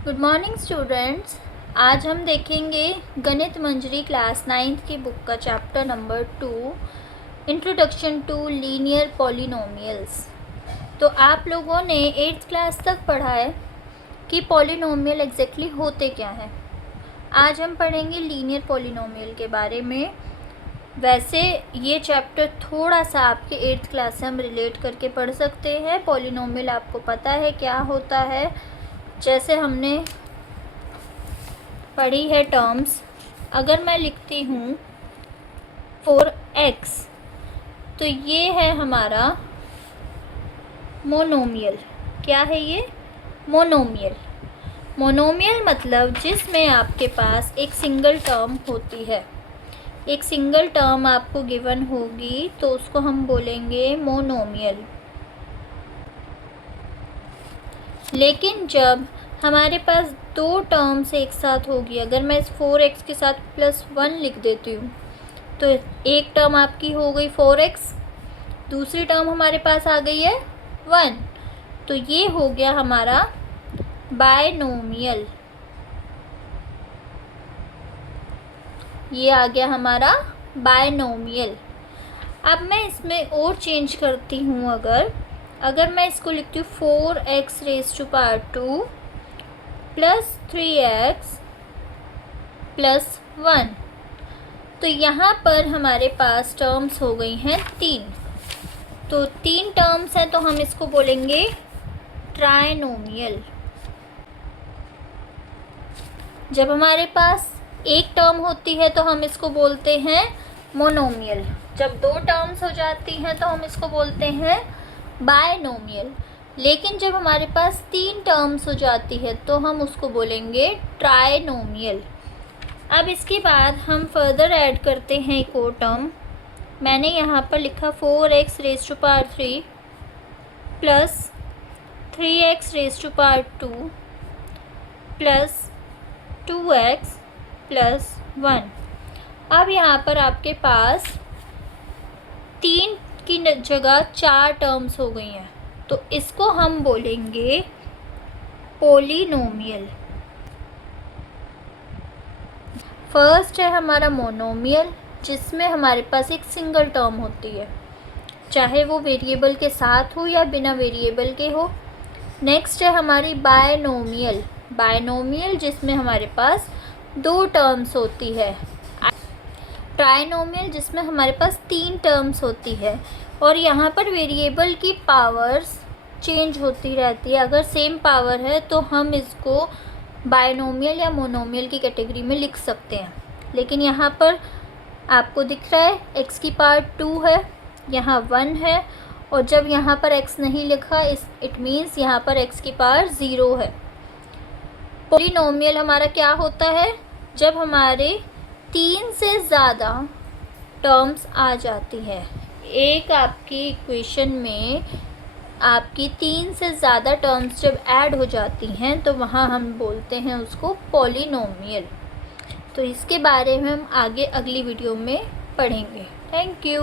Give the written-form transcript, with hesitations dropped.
Good morning students. आज हम देखेंगे गणित मंजरी क्लास 9th की बुक का chapter number 2 introduction to linear polynomials. तो आप लोगों ने 8th क्लास तक पढ़ा है कि पॉलिनोमियल एग्जैक्टली होते क्या हैं। आज हम पढ़ेंगे लीनियर पॉलिनोमियल के बारे में। वैसे ये चैप्टर थोड़ा सा आपके 8th क्लास से हम रिलेट करके पढ़ सकते हैं। पॉलिनोमियल आपको पता है क्या होता है। जैसे हमने पढ़ी है टर्म्स, अगर मैं लिखती हूँ 4x तो ये है हमारा मोनोमियल। क्या है ये? मोनोमियल। मोनोमियल मतलब जिसमें आपके पास एक सिंगल टर्म होती है। एक सिंगल टर्म आपको गिवन होगी तो उसको हम बोलेंगे मोनोमियल। लेकिन जब हमारे पास दो टर्म्स एक साथ होगी, अगर मैं इस 4x के साथ +1 लिख देती हूँ तो एक टर्म आपकी हो गई 4x, दूसरी टर्म हमारे पास आ गई है 1, तो ये हो गया हमारा बायनोमियल। ये आ गया हमारा बायनोमियल। अब मैं इसमें और चेंज करती हूँ। अगर मैं इसको लिखती हूँ 4x⁻² + 3x + 1, तो यहाँ पर हमारे पास टर्म्स हो गई हैं 3। तो 3 टर्म्स हैं तो हम इसको बोलेंगे ट्राइनोमियल। जब हमारे पास एक टर्म होती है तो हम इसको बोलते हैं मोनोमियल। जब दो टर्म्स हो जाती हैं तो हम इसको बोलते हैं बायनोमियल। लेकिन जब हमारे पास 3 टर्म्स हो जाती है तो हम उसको बोलेंगे ट्राइनोमियल। अब इसके बाद हम फर्दर ऐड करते हैं एक और टर्म। मैंने यहाँ पर लिखा 4x⁻³ + 3x⁻² + 2x + 1। अब यहाँ पर आपके पास 3 की जगह 4 टर्म्स हो गई हैं तो इसको हम बोलेंगे पॉलिनोमियल। फर्स्ट है हमारा मोनोमियल, जिसमें हमारे पास एक सिंगल टर्म होती है, चाहे वो वेरिएबल के साथ हो या बिना वेरिएबल के हो। नेक्स्ट है हमारी बायनोमियल। बायनोमियल जिसमें हमारे पास 2 टर्म्स होती है। ट्राइनोमियल जिसमें हमारे पास 3 टर्म्स होती है और यहाँ पर वेरिएबल की पावर्स चेंज होती रहती है। अगर सेम पावर है तो हम इसको बायनोमियल या मोनोमियल की कैटेगरी में लिख सकते हैं। लेकिन यहाँ पर आपको दिख रहा है x की पावर 2 है, यहाँ 1 है, और जब यहाँ पर x नहीं लिखा इट मीन्स यहाँ पर x की पावर 0 है। पॉलिनोमियल हमारा क्या होता है? जब हमारे 3 से ज़्यादा टर्म्स आ जाती है। एक आपकी इक्वेशन में आपकी 3 से ज़्यादा टर्म्स जब ऐड हो जाती हैं तो वहाँ हम बोलते हैं उसको पॉलिनोमियल। तो इसके बारे में हम आगे अगली वीडियो में पढ़ेंगे। Thank you.